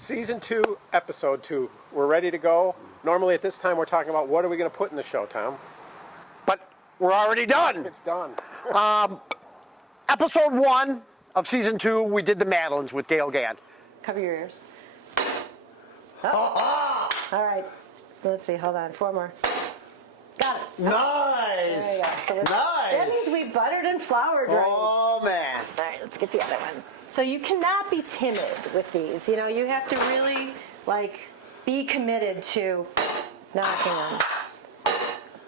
Season 2, Episode 2. We're ready to go. Normally at this time we're talking about what are we going to put in the show, Tom? But we're already done. It's done. Episode 1 of Season 2, we did the Madeleines with Gale Gand. Cover your ears. Oh. All right. Let's see. Hold on. 4 more. Got it. Nice. There you go. So Nice. That means we buttered and floured, right? Oh, man. All right, let's get the other one. So you cannot be timid with these. You know, you have to really, be committed to knocking them.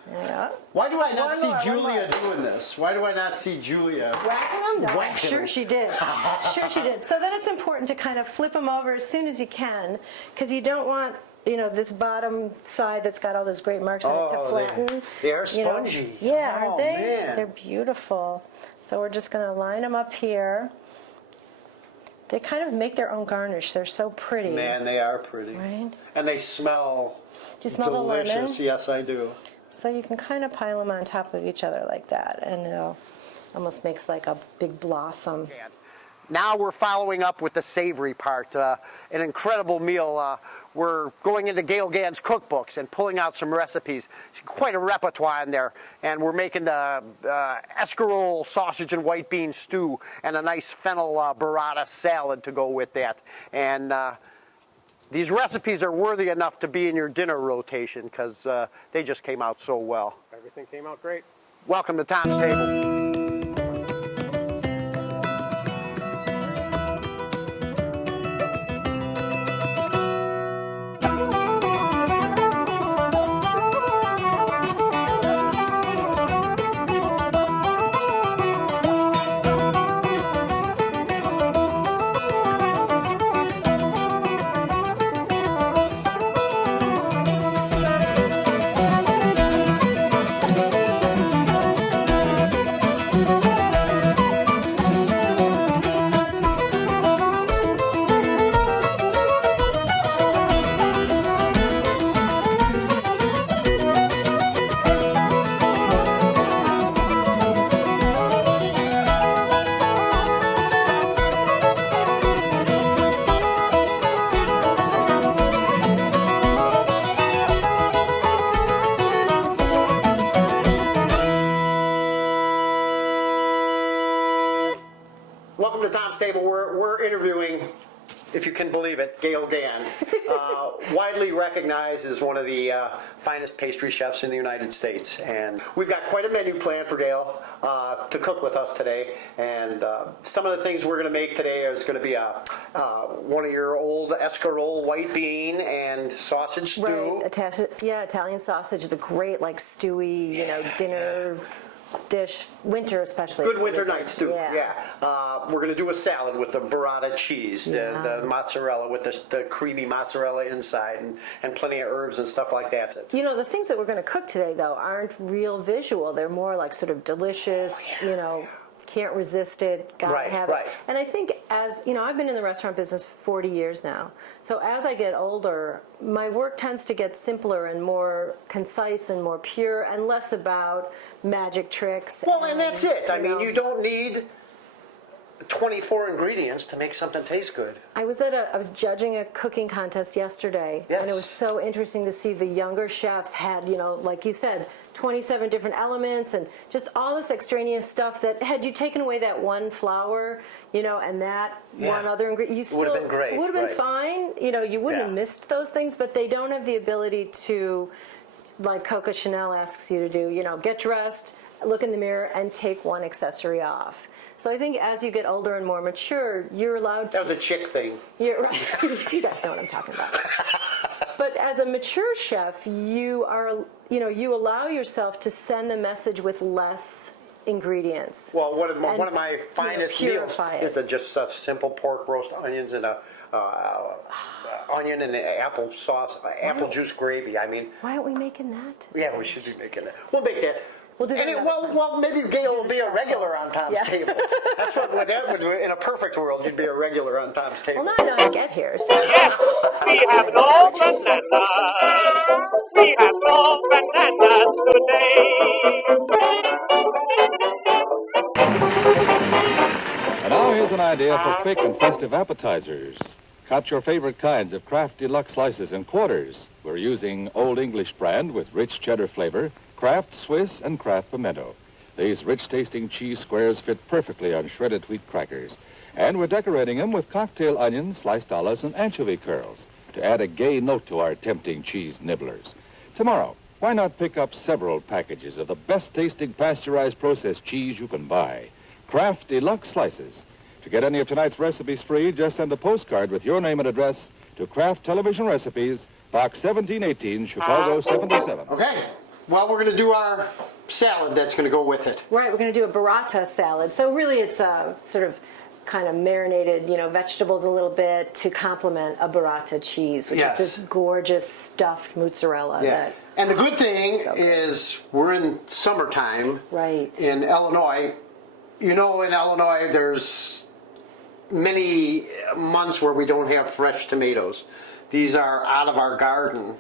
There you go. Why do I not One see more, Julia doing this? Why do I not see Julia? Whacking them? No, Whacking sure them. she did. Sure she did. So then it's important to kind of flip them over as soon as you can, because you don't want, this bottom side that's got all those great marks on it to flatten. They are spongy. Yeah, aren't they? Man. They're beautiful. So we're just going to line them up here. They kind of make their own garnish. They're so pretty. Man, they are pretty. Right? And they smell Do you smell delicious. the lemon? Yes, I do. So you can kind of pile them on top of each other like that, and it almost makes like a big blossom. Now we're following up with the savory part. An incredible meal. We're going into Gale Gand's cookbooks and pulling out some recipes. Quite a repertoire in there. And we're making the Escarole sausage and white bean stew and a nice fennel burrata salad to go with that. And these recipes are worthy enough to be in your dinner rotation because they just came out so well. Everything came out great. Welcome to Tom's Table. Welcome to Tom's Table. We're interviewing, if you can believe it, Gale Gand, widely recognized as one of the finest pastry chefs in the United States. And we've got quite a menu planned for Gale to cook with us today. And some of the things we're going to make today is going to be one of your old Escarole white bean and sausage stew. Right. Italian sausage is a great, stewy, dinner dish, winter especially. Good winter night stew. Yeah. We're going to do a salad with the burrata cheese, the mozzarella with the creamy mozzarella inside, and plenty of herbs and stuff like that. The things that we're going to cook today, though, aren't real visual. They're more like sort of delicious, can't resist it, gotta have it. Right. And I think I've been in the restaurant business 40 years now. So as I get older, my work tends to get simpler and more concise and more pure and less about magic tricks. Well, and that's it. I mean, you don't need 24 ingredients to make something taste good. I was judging a cooking contest yesterday, Yes. and it was so interesting to see the younger chefs had, like you said, 27 different elements and just all this extraneous stuff that had you taken away that one flour, and that one other ingredient, you still would have been great. Would have been fine. You wouldn't have missed those things, but they don't have the ability to, like Coco Chanel asks you to do, get dressed, look in the mirror, and take one accessory off. So I think as you get older and more mature, you're allowed to... That was a chick thing. You're right. You guys know what I'm talking about. But as a mature chef, you allow yourself to send the message with less ingredients. Well, one of my finest meals purify is just simple pork roast, onions, and onion and apple sauce, apple juice gravy. I mean, why aren't we making that? Yeah, we should be making that. We'll make that. We'll do that another time. Well, maybe Gale will be a regular on Tom's Table. That's what that would do. In a perfect world, you'd be a regular on Tom's Table. Well, now I know how to get here. So. Yes, we have no bananas. We have no bananas today. And now here's an idea for quick and festive appetizers. Cut your favorite kinds of Kraft Deluxe slices in quarters. We're using Old English brand with rich cheddar flavor, Kraft Swiss, and Kraft Pimento. These rich-tasting cheese squares fit perfectly on shredded wheat crackers. And we're decorating them with cocktail onions, sliced olives, and anchovy curls to add a gay note to our tempting cheese nibblers. Tomorrow, why not pick up several packages of the best-tasting pasteurized processed cheese you can buy? Kraft Deluxe Slices. To get any of tonight's recipes free, just send a postcard with your name and address to Kraft Television Recipes, Box 1718, Chicago 77. Okay. Well, we're going to do our salad that's going to go with it. Right, we're going to do a burrata salad. So really it's a sort of kind of marinated, vegetables a little bit to complement a burrata cheese, which is this gorgeous stuffed mozzarella. Yeah. And the good thing is we're in summertime. Right. In Illinois. In Illinois there's many months where we don't have fresh tomatoes. These are out of our garden,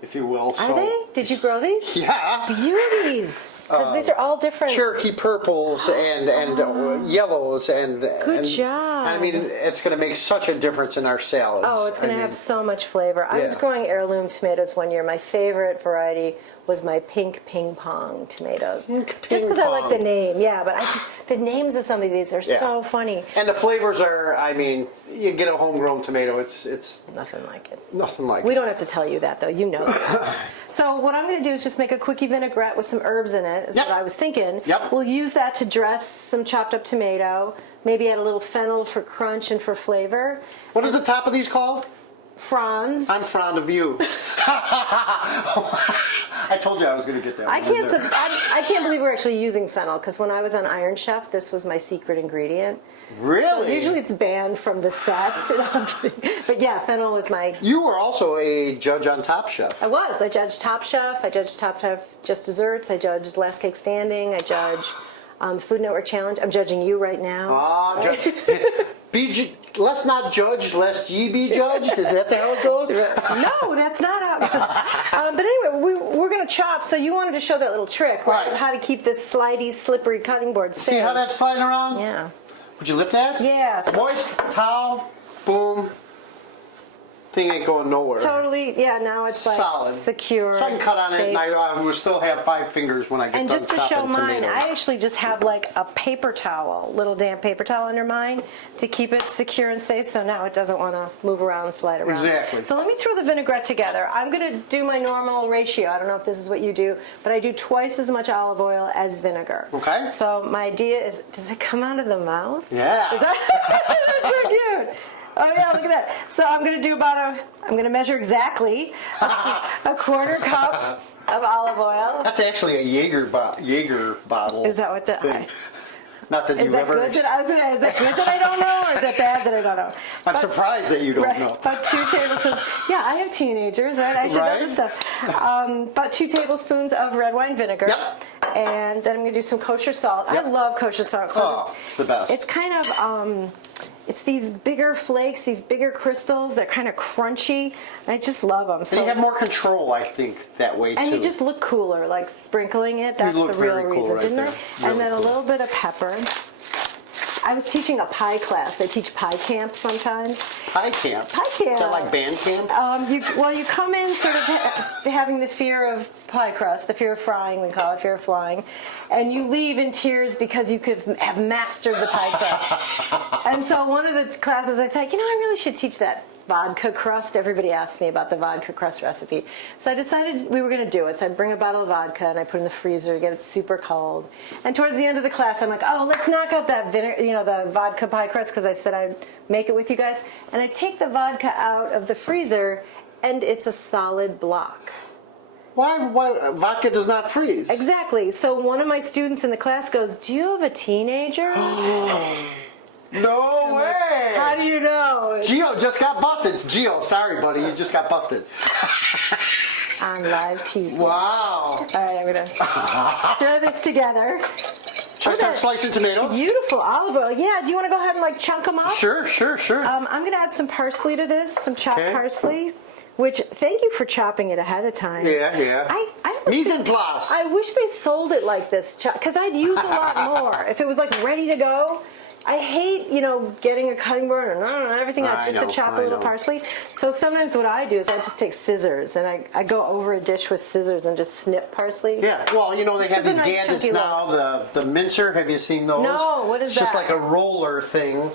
if you will. Are they? Did you grow these? Yeah. Beauties. Because these are all different. Cherokee purples and yellows and Good job. I mean, it's going to make such a difference in our salads. Oh, it's going to have so much flavor. I was growing heirloom tomatoes one year. My favorite variety was my pink ping pong tomatoes. Just because I like the name, but the names of some of these are so funny. And the flavors are, I mean, you get a homegrown tomato, it's nothing like it. Nothing like it. We don't have to tell you that, though. You know that. So what I'm going to do is just make a quickie vinaigrette with some herbs in it, is what I was thinking. We'll use that to dress some chopped up tomato, maybe add a little fennel for crunch and for flavor. What is the top of these called? Franz. I'm fond of you. I told you I was going to get that. I can't believe we're actually using fennel, because when I was on Iron Chef, this was my secret ingredient. Really? So usually it's banned from the set. But yeah, fennel was my... You were also a judge on Top Chef. I was. I judged Top Chef. I judged Top Chef Just Desserts. I judged Last Cake Standing. I judged Food Network Challenge. I'm judging you right now. Let's not judge, lest ye be judged. Is that how it goes? No, that's not how it goes. But anyway, we're going to chop. So you wanted to show that little trick, right? How to keep this slidey, slippery cutting board safe. See how that's sliding around? Yeah. Would you lift that? Yes. Moist towel, boom. Thing ain't going nowhere. Totally, yeah, now it's like solid, secure. So I can cut on safe. it, and I will still have 5 fingers when I get and done just to chopping show mine, tomatoes. I actually just have like a paper towel, little damp paper towel under mine to keep it secure and safe, so now it doesn't want to move around and slide around. Exactly. So let me throw the vinaigrette together. I'm going to do my normal ratio. I don't know if this is what you do, but I do twice as much olive oil as vinegar. Okay. So my idea is, does it come out of the mouth? Yeah. Is that, that's so cute. Oh yeah, look at that. So I'm going to do I'm going to measure exactly a quarter cup of olive oil. That's actually a Jaeger bottle. Is that what the... thing. Not that Is you've that ever... good that is that good that I don't know, or is that bad that I don't know? I'm surprised that you don't know. About 2 tablespoons. Yeah, I have teenagers, right? I should know this stuff. About 2 tablespoons of red wine vinegar. Yep. And then I'm going to do some kosher salt. Yep. I love kosher salt. It's the best. It's kind of... it's these bigger flakes, these bigger crystals. They're kind of crunchy. I just love them. So you have more control, I think, that way, too. And you just look cooler, like sprinkling it. That's the real reason, didn't I? And then a little bit of pepper. I was teaching a pie class. I teach pie camp sometimes. Pie camp? Pie camp. Is that like band camp? You come in sort of having the fear of pie crust, the fear of frying, we call it fear of flying, and you leave in tears because you could have mastered the pie crust. And so one of the classes I thought, I really should teach that vodka crust. Everybody asked me about the vodka crust recipe. So I decided we were going to do it. So I bring a bottle of vodka and I put it in the freezer to get it super cold. And towards the end of the class, I'm like, let's knock out that the vodka pie crust, because I said I'd make it with you guys. And I take the vodka out of the freezer and it's a solid block. Why vodka does not freeze? Exactly. So one of my students in the class goes, "Do you have a teenager?" No way! How do you know? Gio just got busted. It's Gio. Sorry, buddy. You just got busted. On live TV. Wow. All right, I'm going to stir this together. Should I start slicing tomatoes? Beautiful olive oil. Yeah, do you want to go ahead and chunk them up? Sure. I'm going to add some parsley to this, some chopped parsley. Which, thank you for chopping it ahead of time. Yeah. Mise en place. I wish they sold it like this, because I'd use a lot more. If it was ready to go, I hate, getting a cutting board and everything out just to chop a little parsley. So sometimes what I do is I just take scissors and I go over a dish with scissors and just snip parsley. Yeah, well, they have these nice gadgets chunky now, the mincer, have you seen those? No, what is It's just that? like a roller thing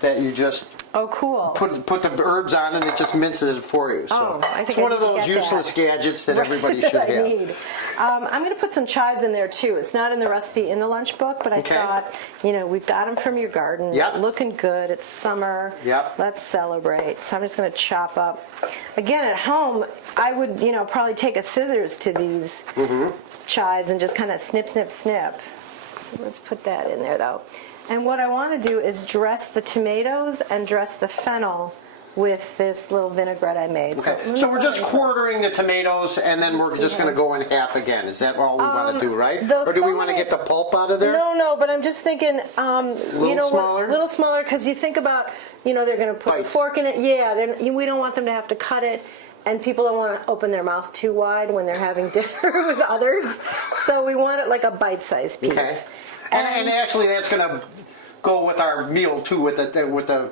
that you just Oh, cool. put the herbs on and it just minces it for you. So I think it's one I of need to those get useless that. gadgets that everybody should I have. need. I'm going to put some chives in there too. It's not in the recipe in the lunch book, but I thought, we've got them from your garden. Yep. They're looking good. It's summer. Yep. Let's celebrate. So I'm just going to chop up. Again, at home, I would, probably take a scissors to these chives and just kind of snip, snip, snip. So let's put that in there though. And what I want to do is dress the tomatoes and dress the fennel with this little vinaigrette I made. Okay, so we're just quartering the tomatoes and then we're just going to go in half again. Is that all we want to do, right? Or do we want to get the pulp out of there? No, but I'm just thinking, smaller? A little smaller, because you think about, they're going to put a Bites. fork in it. Yeah, we don't want them to have to cut it. And people don't want to open their mouth too wide when they're having dinner with others. So we want it like a bite-sized piece. Okay. And actually that's going to go with our meal too, with the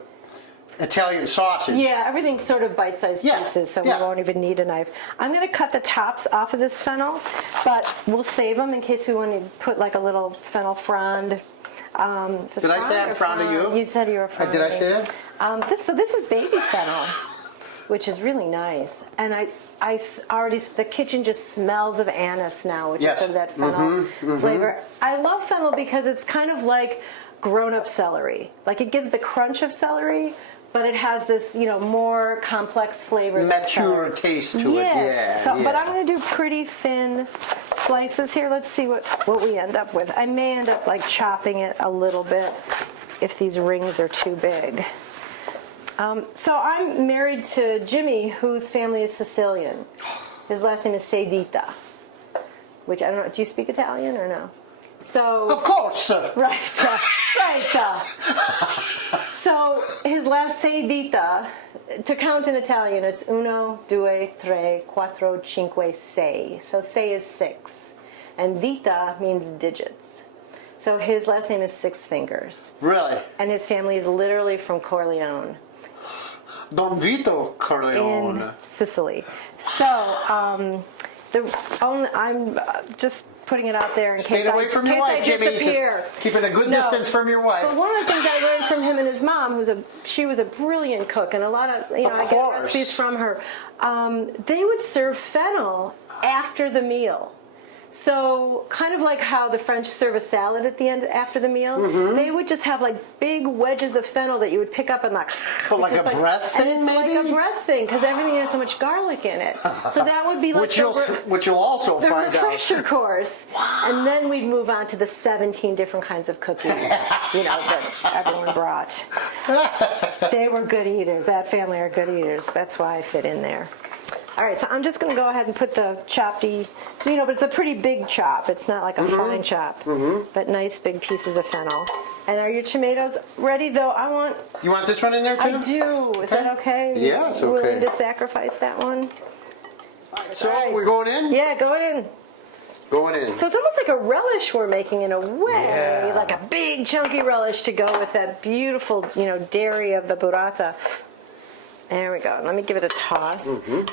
Italian sausage. Yeah, everything's sort of bite-sized pieces, so we won't even need a knife. I'm going to cut the tops off of this fennel, but we'll save them in case we want to put like a little fennel frond. Did I say I'm fond of you? You said you were fond Did of I me. say it? This is baby fennel, which is really nice. And I already, the kitchen just smells of anise now, which is sort of that fennel flavor. I love fennel because it's kind of like grown-up celery. Like it gives the crunch of celery, but it has this, more complex flavor. Mature taste to it, yeah. So, but I'm going to do pretty thin slices here. Let's see what we end up with. I may end up like chopping it a little bit if these rings are too big. So I'm married to Jimmy, whose family is Sicilian. His last name is Sedita, which I don't know. Do you speak Italian or no? So of course. Right. So his last Sedita, to count in Italian, it's uno, due, tre, quattro, cinque, sei. So sei is 6, and dita means digits. So his last name is Six Fingers. Really? And his family is literally from Corleone. Don Vito Corleone. In Sicily. So I'm just putting it out there in Stay case away from your wife, Jimmy. disappear. Just keep it a good distance from your wife. But one of the things I learned from him and his mom, she was a brilliant cook, and a lot of I get recipes from her. They would serve fennel after the meal. So kind of like how the French serve a salad at the end after the meal, they would just have like big wedges of fennel that you would pick up and like. Well, like a breath thing, maybe? Like a breath thing, because everything has so much garlic in it. So that would be like which you'll also the find out. refresher course. And then we'd move on to the 17 different kinds of cookies, that everyone brought. They were good eaters. That family are good eaters. That's why I fit in there. All right, so I'm just going to go ahead and put the choppy, but it's a pretty big chop. It's not like a fine chop, but nice big pieces of fennel. And are your tomatoes ready, though? You want this one in there, too? I do. Is that okay? Yeah, it's okay. Willing to sacrifice that one? So, we're going in? Yeah, go in. Going in. So it's almost like a relish we're making in a way, Yeah. like a big chunky relish to go with that beautiful, dairy of the burrata. There we go. Let me give it a toss.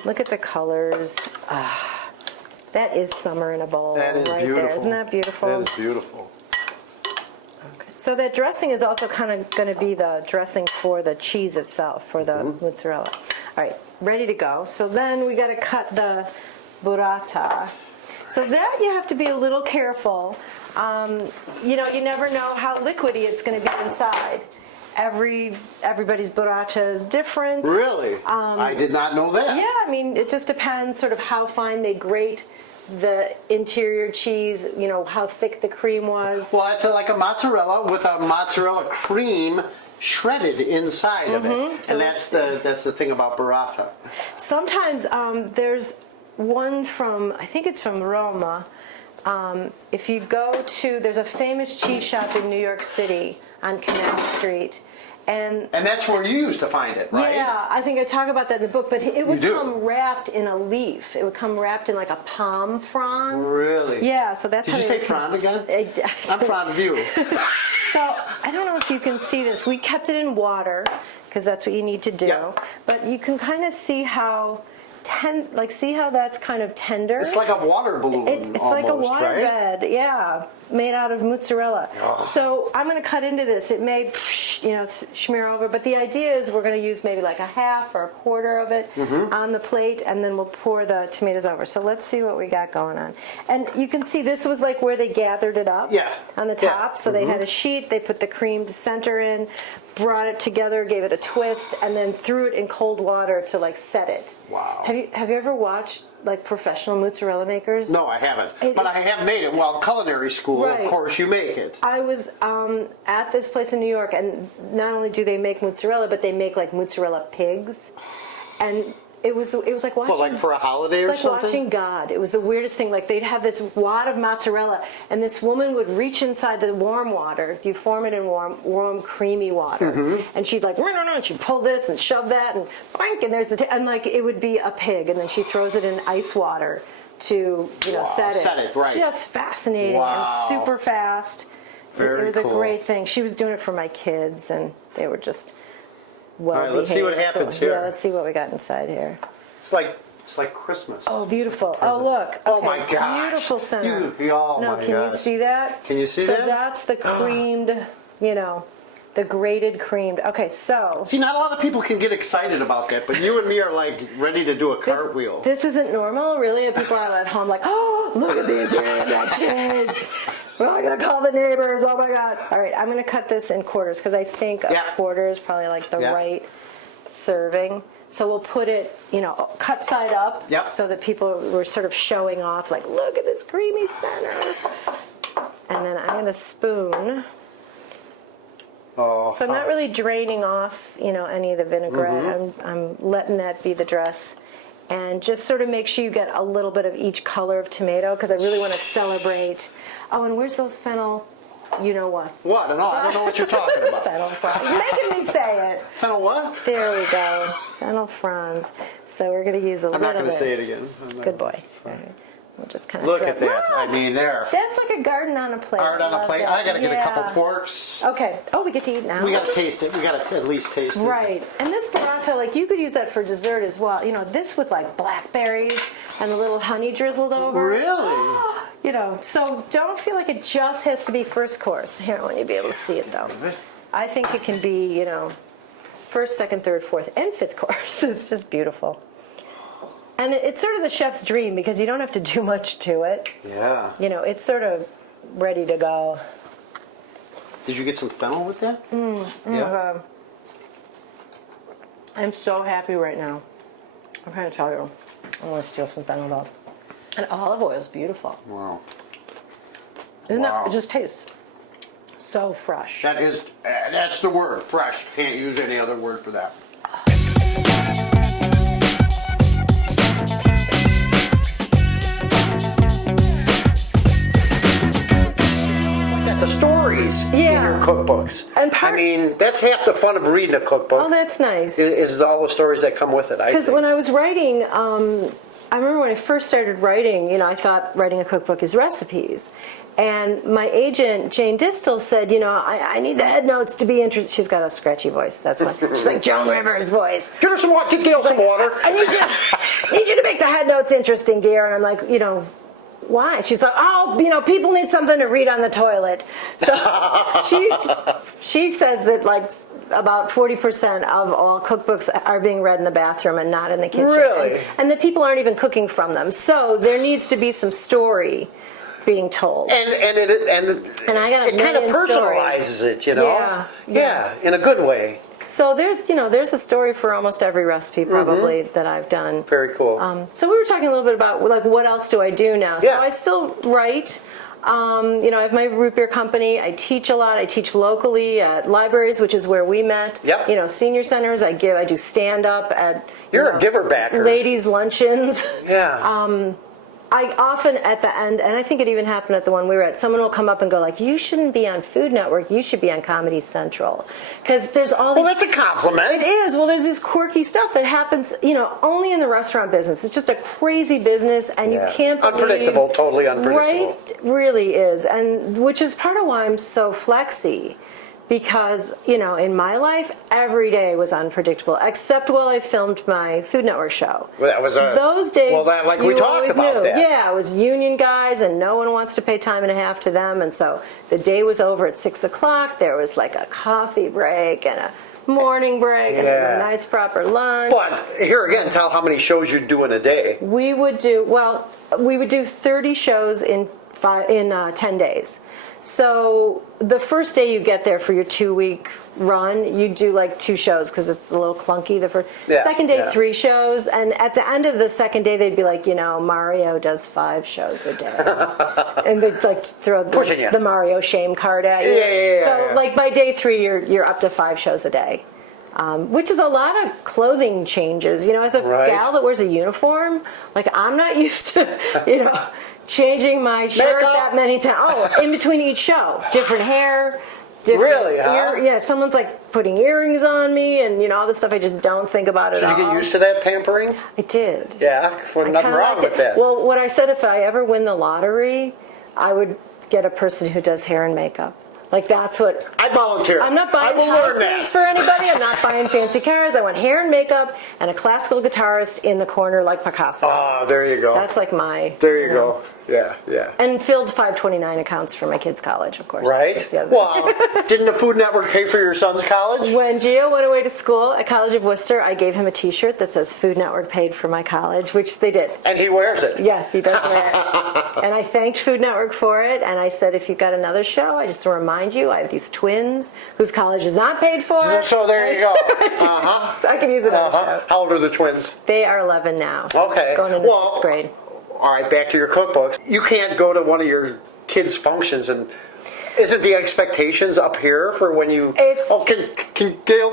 Look at the colors. That is summer in a bowl That is right beautiful. there. Isn't that beautiful? That is beautiful. Okay. So that dressing is also kind of going to be the dressing for the cheese itself, for the mozzarella. All right, ready to go. So then we got to cut the burrata. So that you have to be a little careful. You never know how liquidy it's going to be inside. Everybody's burrata is different. Really? I did not know that. Yeah, it just depends sort of how fine they grate the interior cheese, how thick the cream was. Well, it's like a mozzarella with a mozzarella cream shredded inside of it. So And that's the thing about burrata. Sometimes there's one I think it's from Roma. If you go there's a famous cheese shop in New York City on Canal Street. And that's where you used to find it, right? Yeah, I think I talk about that in the book, but it would do? come wrapped in a leaf. It would come wrapped in like a palm frond. Really? Yeah, so that's Did how you they say frond again? I I'm fond of you. So I don't know if you can see this. We kept it in water because that's what you need to do. Yeah. But you can kind of see how see how that's kind of tender. It's like a water balloon. It's almost, like a water right? bed, yeah, made out of mozzarella. Oh. So I'm going to cut into this. It may, smear over, but the idea is we're going to use maybe like a half or a quarter of it on the plate, and then we'll pour the tomatoes over. So let's see what we got going on. And you can see this was like where they gathered it up on the top. So they had a sheet, they put the creamed center in, brought it together, gave it a twist, and then threw it in cold water to like set it. Wow. Have you ever watched like professional mozzarella makers? No, I haven't. But I have made it. Well, culinary school, Right. of course, you make it. I was at this place in New York, and not only do they make mozzarella, but they make like mozzarella pigs, and it was like watching. Well, like for a holiday or It's like something? watching God. It was the weirdest thing. Like they'd have this wad of mozzarella, and this woman would reach inside the warm water. You form it in warm, creamy water, and she'd like, and she'd pull this and shove that, and boink, and there's and like it would be a pig, and then she throws it in ice water to set it. Set it, right. Just fascinating Wow. and super fast. Very it was cool. a great thing. She was doing it for my kids, and they were just well All right, let's see what behaved. happens So, here. Yeah, let's see what we got inside here. It's like Christmas. Oh, beautiful. Oh, look. Oh, Okay, my gosh. Beautiful center. Oh, no, my can gosh. you see that? Can you see so that? So that's the creamed, the grated creamed. Okay, so. See, not a lot of people can get excited about that, but you and me are like ready to do a cartwheel. This isn't normal, really. People are at home like, oh, look at these reactions. We're all going to call the neighbors. Oh, my God. All right, I'm going to cut this in quarters because I think a quarter is probably like the right serving. So we'll put it, cut side up so that people were sort of showing off like, look at this creamy center. And then I'm going to spoon. Oh, so I'm not really draining off, any of the vinaigrette. I'm letting that be the dress. And just sort of make sure you get a little bit of each color of tomato because I really want to celebrate. Oh, and where's those fennel? You know what? What? No, I don't know what you're talking about. Fennel fronds. You're making me say it. Fennel what? There we go. Fennel fronds. So we're going to use a little bit. I'm not going to say it again. Good boy. We'll just kind of look at that. I mean, there. That's like a garden on a plate. Garden on a plate. I got to get a couple forks. Okay. Oh, we get to eat now. We got to taste it. We got to at least taste it. Right. And this burrata, like you could use that for dessert as well. This with like blackberries and a little honey drizzled over. Really? So don't feel like it just has to be first course. Here, I want you to be able to see it though. I think it can be, first, second, third, fourth, and fifth course. It's just beautiful. And it's sort of the chef's dream because you don't have to do much to it. Yeah. It's sort of ready to go. Did you get some fennel with that? Oh my God. I'm so happy right now. I'm trying to tell you. I want to steal some fennel though. And olive oil is beautiful. Wow. Isn't it? It just tastes so fresh. That's the word, fresh. Can't use any other word for that. The stories in your cookbooks. And that's half the fun of reading a cookbook. Oh, that's nice. Is all the stories that come with it. Because when I was writing, I remember when I first started writing, I thought writing a cookbook is recipes. And my agent, Jane Distel, said, I need the head notes to be interesting. She's got a scratchy voice, that's why. She's like Joan Rivers' voice. Get her some water, get Gale some water. I need you to make the head notes interesting, dear. And I'm like, why? She's like, people need something to read on the toilet. So she says that like about 40% of all cookbooks are being read in the bathroom and not in the kitchen. Really? And that people aren't even cooking from them. So there needs to be some story being told. And I got it kind of personalizes it, Yeah, in a good way. So there's a story for almost every recipe probably that I've done. Very cool. So we were talking a little bit about like what else do I do now? So I still write. I have my root beer company. I teach a lot. I teach locally at libraries, which is where we met. Yep. Senior centers. I do stand up at. You're a giver backer. Ladies' luncheons. Yeah. I often at the end, and I think it even happened at the one we were at, someone will come up and go like, you shouldn't be on Food Network, you should be on Comedy Central. Because there's all these... Well, that's a compliment. It is. Well, there's this quirky stuff that happens, only in the restaurant business. It's just a crazy business, and you can't believe... Unpredictable, totally unpredictable. Right? Really is. And which is part of why I'm so flexy. Because, in my life, every day was unpredictable, except while I filmed my Food Network show. Well, that was those days, we talked always about knew. that. Yeah, it was union guys, and no one wants to pay time and a half to them. And so the day was over at 6 o'clock. There was like a coffee break and a morning break and a nice proper lunch. But here again, tell how many shows you'd do in a day. We would do 30 shows in 10 days. So the first day you get there for your 2-week run, you do like 2 shows because it's a little clunky. Second day, 3 shows. And at the end of the second day, they'd be like, Mario does 5 shows a day. And they'd like throw the Mario shame card at you. So like by day 3, you're up to 5 shows a day. Which is a lot of clothing changes. As a gal that wears a uniform, like I'm not used to, changing my shirt that many times. Oh, in between each show, different hair, different really, huh? Yeah, someone's like putting earrings on me, and all this stuff I just don't think about at all. Did you get used to that pampering? I did. Yeah, nothing wrong with that. Well, what I said, if I ever win the lottery, I would get a person who does hair and makeup. Like that's what I volunteer. I'm not buying houses for anybody. I'm not buying fancy cars. I want hair and makeup and a classical guitarist in the corner like Picasso. Ah, there you go. That's like my. There you go. Yeah. And filled 529 accounts for my kids' college, of course. Right. Well, didn't the Food Network pay for your son's college? When Gio went away to school at College of Worcester, I gave him a T-shirt that says Food Network paid for my college, which they did. And he wears it. Yeah, he does wear it. And I thanked Food Network for it, and I said, if you've got another show, I just want to remind you, I have these twins whose college is not paid for. So there you go. Uh-huh. I can use it on the show. How old are the twins? They are 11 now. So okay. Going into 6th grade. All right, back to your cookbooks. You can't go to one of your kids' functions and isn't the expectations up here for when you? Gale,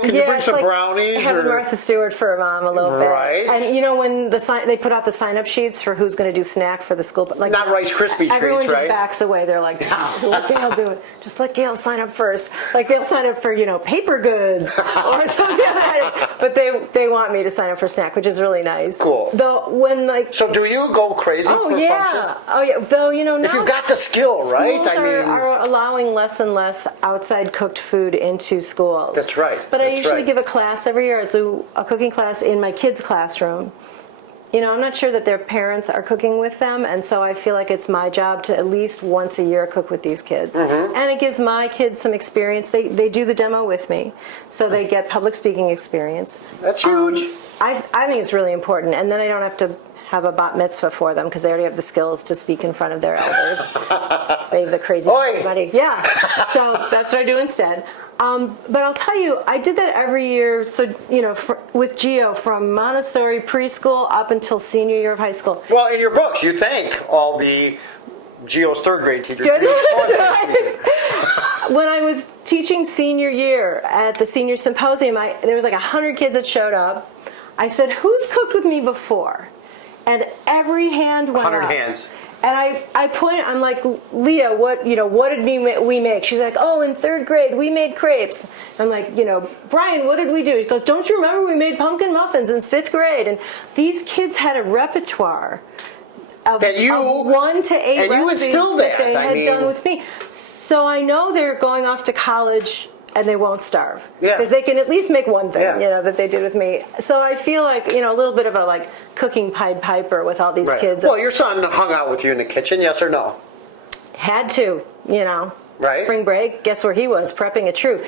can you bring some brownies? Having Martha Stewart for a mom a little bit, right? And when they put out the sign-up sheets for who's going to do snack for the school, but like not Rice Krispie treats, everyone just right? backs away. They're like, let Gale do it. Just let Gale sign up first. Like they'll sign up for paper goods or something like that. But they want me to sign up for snack, which is really nice. Cool. Though So do you go crazy for functions? Oh yeah. Though now if you've got the skill, right? Schools are allowing less and less outside cooked food into schools. That's right. But I usually give a class every year. I do a cooking class in my kids' classroom. I'm not sure that their parents are cooking with them, and so I feel like it's my job to at least once a year cook with these kids. Mm-hmm. And it gives my kids some experience. They do the demo with me, so they get public speaking experience. That's huge. I think it's really important, and then I don't have to have a bat mitzvah for them because they already have the skills to speak in front of their elders. Save the crazy everybody. Yeah. So that's what I do instead. But I'll tell you, I did that every year. So, with Gio from Montessori preschool up until senior year of high school. Well, in your books, you thank all the Gio's 3rd grade teachers. When I was teaching senior year at the senior symposium, there was like 100 kids that showed up. I said, who's cooked with me before? And every hand went up. 100 hands. And I pointed, I'm like, Leah, what did we make? She's like, oh, in 3rd grade, we made crepes. I'm like, Brian, what did we do? He goes, don't you remember we made pumpkin muffins in 5th grade? And these kids had a repertoire of 1 to 8 recipes that they had done with me. So I know they're going off to college and they won't starve because they can at least make one thing, that they did with me. So I feel like, a little bit of a cooking Pied Piper with all these kids. Well, your son hung out with you in the kitchen, yes or no? Had to, Right. Spring break, guess where he was? Prepping a troop.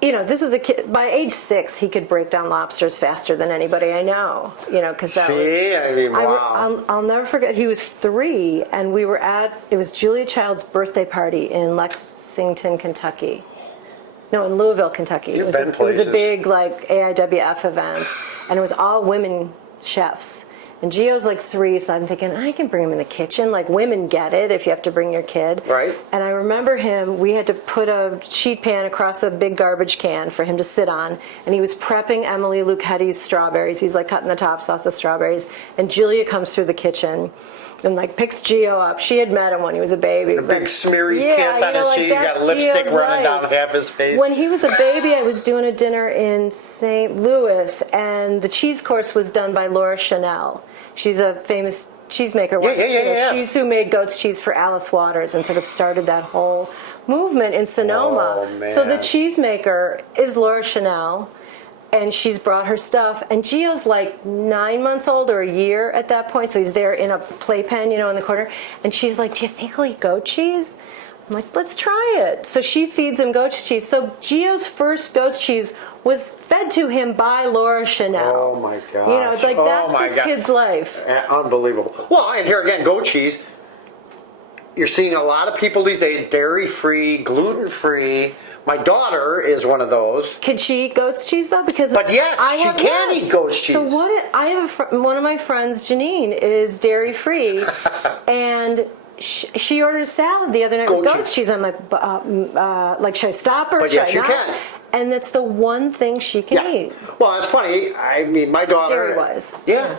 This is a kid, by age 6, he could break down lobsters faster than anybody I know, because that was... wow. I'll never forget, he was 3 and we were it was Julia Child's birthday party in Lexington, Kentucky. No, in Louisville, Kentucky. It was a big AIWF event, and it was all women chefs. And Gio's 3, so I'm thinking I can bring him in the kitchen. Women get it if you have to bring your kid. Right. And I remember we had to put a sheet pan across a big garbage can for him to sit on, and he was prepping Emily Luchetti's strawberries. He's cutting the tops off the strawberries, and Julia comes through the kitchen. and like picks Gio up. She had met him when he was a baby. A big smeary kiss on his cheek. Got lipstick running down half his face. When he was a baby, I was doing a dinner in St. Louis, and the cheese course was done by Laura Chanel. She's a famous cheesemaker. Yeah. She's who made goat's cheese for Alice Waters and sort of started that whole movement in Sonoma. Oh, man. So the cheesemaker is Laura Chanel, and she's brought her stuff. And Gio's like 9 months old or a year at that point, so he's there in a playpen, you know, in the corner. And she's like, "Do you think he'll eat goat cheese?" I'm like, "Let's try it." So she feeds him goat's cheese. So Gio's first goat's cheese was fed to him by Laura Chanel. Oh my gosh. You know, it's like that's this kid's life. Unbelievable. Well, and here again, goat cheese. You're seeing a lot of people these days, dairy-free, gluten-free. My daughter is one of those. Can she eat goat's cheese though? Because But yes, she can eat goat's cheese. So I have one of my friends, Janine, is dairy-free, and she ordered a salad the other night with goat's cheese. I'm like, should I stop her? But yes, you can. And that's the one thing she can eat. Well, it's funny. I mean, my daughter. Dairy-wise. Yeah.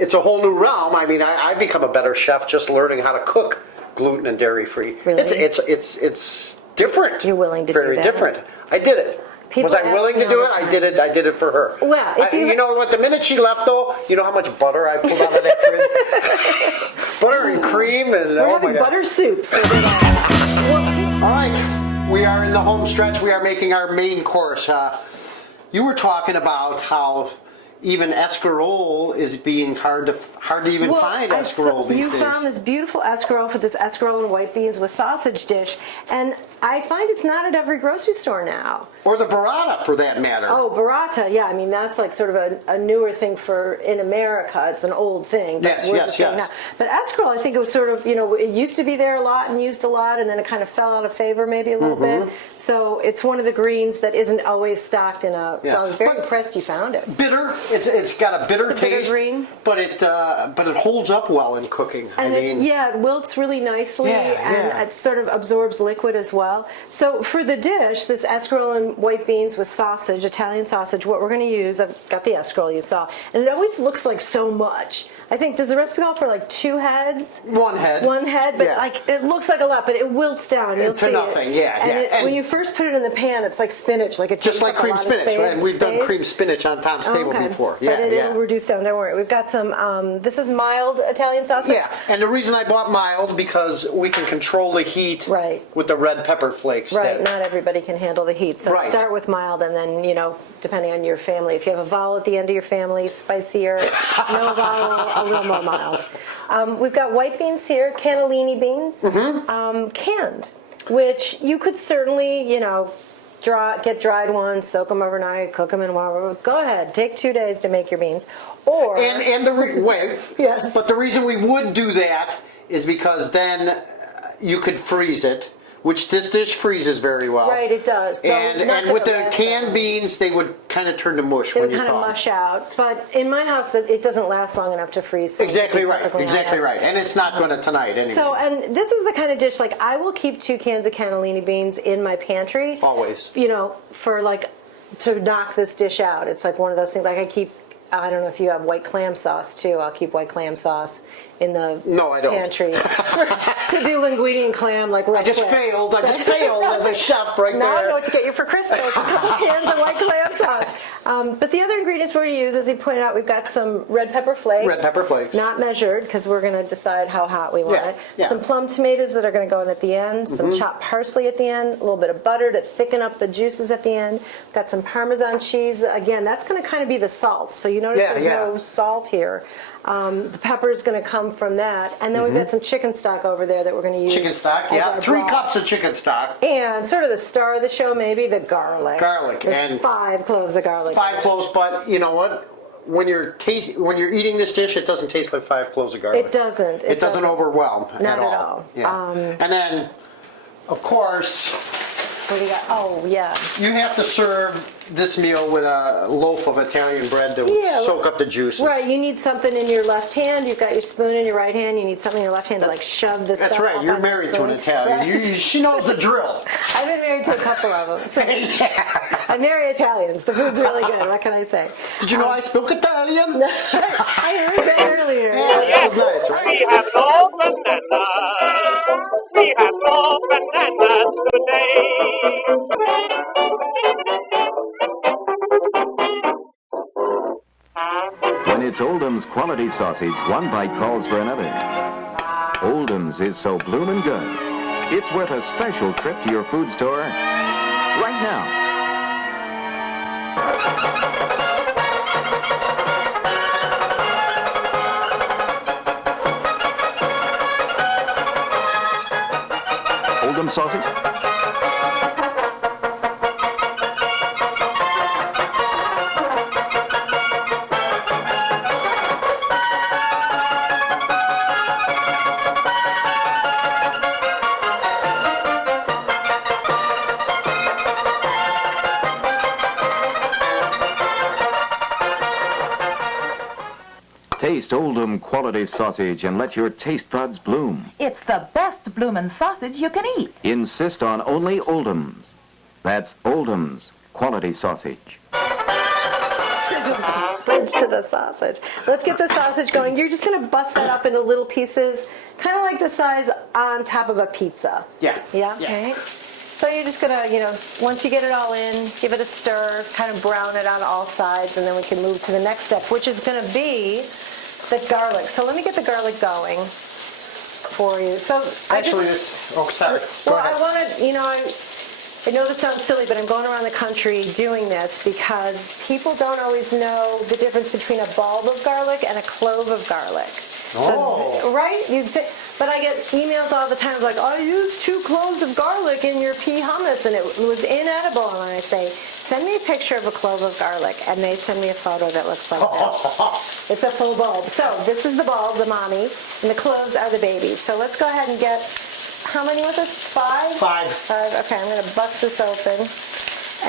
It's a whole new realm. I mean, I've become a better chef just learning how to cook gluten and dairy-free. Really? It's different. You're willing to do that? Very different. I did it. Was I willing to do it? I did it. I did it for her. Well, you know what? The minute she left, though, you know how much butter I pulled out of that fridge? Butter and cream and We're having butter soup. All right, we are in the home stretch. We are making our main course. You were talking about how even escarole is being hard to even find escarole these days. You found this beautiful escarole for this escarole and white beans with sausage dish, and I find it's not at every grocery store now. Or the burrata, for that matter. Oh, burrata, yeah. I mean, that's like sort of a newer thing in America. It's an old thing. But Yes. Now. But escarole, I think it was sort of, it used to be there a lot and used a lot, and then it kind of fell out of favor maybe a little bit. So it's one of the greens that isn't always stocked in a. So I was very impressed you found it. Bitter. It's got a bitter taste. Bitter green. But it holds up well in cooking. And it wilts really nicely, and it sort of absorbs liquid as well. So for the dish, this escarole and white beans with sausage, Italian sausage, what we're going to use, I've got the escarole you saw, and it always looks like so much. I think, does the recipe call for like 2 heads? One head. But like it looks like a lot, but it wilts down. You'll see nothing, And when you first put it in the pan, it's like spinach, like it just like cream spinach, right? And we've done cream spinach on Tom's table before. But it'll reduce down. Don't worry. We've got some. This is mild Italian sausage. Yeah, and the reason I bought mild because we can control the heat with the red pepper flakes. Right. Not everybody can handle the heat, so start with mild, and then depending on your family, if you have a vowel at the end of your family, spicier. No vowel, a little more mild. We've got white beans here, cannellini beans, canned, which you could certainly, get dried ones, soak them overnight, cook them in water. Go ahead, take 2 days to make your beans. Or yes. But the reason we would do that is because then you could freeze it. Which this dish freezes very well. Right, it does. And with the canned beans, they would kind of turn to mush when you thaw. They would kind of mush out. But in my house, it doesn't last long enough to freeze. So exactly right. And it's not going to tonight anyway. So, and this is the kind of dish, like I will keep 2 cans of cannellini beans in my pantry. Always. For like, to knock this dish out. It's like one of those things, like I don't know if you have white clam sauce too. I'll keep white clam sauce in the pantry to do linguine and clam like real I just failed as a chef right there. Now I know what to get you for Christmas. A couple cans of white clam sauce. But the other ingredients we're going to use, as he pointed out, we've got some red pepper flakes. Red pepper flakes. Not measured because we're going to decide how hot we want it. Yeah. Some plum tomatoes that are going to go in at the end. Some chopped parsley at the end. A little bit of butter to thicken up the juices at the end. We've got some Parmesan cheese. Again, that's going to kind of be the salt. So you notice there's no salt here. The pepper is going to come from that. And then we've got some chicken stock over there that we're going to use. Chicken stock, 3 cups of chicken stock. And sort of the star of the show, maybe, the garlic. There's and 5 cloves of garlic. 5 cloves, but you know what? When you're eating this dish, it doesn't taste like 5 cloves of garlic. It doesn't. It doesn't overwhelm Not at all. Yeah. And then, of course, what do you got? Oh, yeah. You have to serve this meal with a loaf of Italian bread to soak up the juices. Right, you need something in your left hand. You've got your spoon in your right hand. You need something in your left hand to like shove this stuff. That's right. You're married to an Italian. She knows the drill. I've been married to a couple of them. So I've I marry Italians. The food's really good. What can I say? Did you know I spoke Italian? I heard that earlier. Yeah, that was nice, right? We have no bananas. We have no bananas today. When it's Oldham's quality sausage, one bite calls for another. Oldham's is so bloomin' good, it's worth a special trip to your food store right now. Oldham sausage? Taste Oldham quality sausage and let your taste buds bloom. It's the best bloomin' sausage you can eat. Insist on only Oldham's. That's Oldham's quality sausage. Bridge to the sausage. Let's get the sausage going. You're just going to bust that up into little pieces, kind of like the size on top of a pizza. Yeah. Yeah? Yeah. Right. So you're just going to, once you get it all in, give it a stir, kind of brown it on all sides, and then we can move to the next step, which is going to be the garlic. So let me get the garlic going for you. So Actually, sorry. Go Well, ahead. I want to, I know this sounds silly, but I'm going around the country doing this because people don't always know the difference between a bulb of garlic and a clove of garlic. Oh. So, right? But I get emails all the time like, I used 2 cloves of garlic in your pea hummus and it was inedible. And I say, send me a picture of a clove of garlic. And they send me a photo that looks like this. It's a full bulb. So this is the bulb, the mommy, and the cloves are the babies. So let's go ahead and get, how many was it? 5? 5. 5. Okay, I'm going to bust this open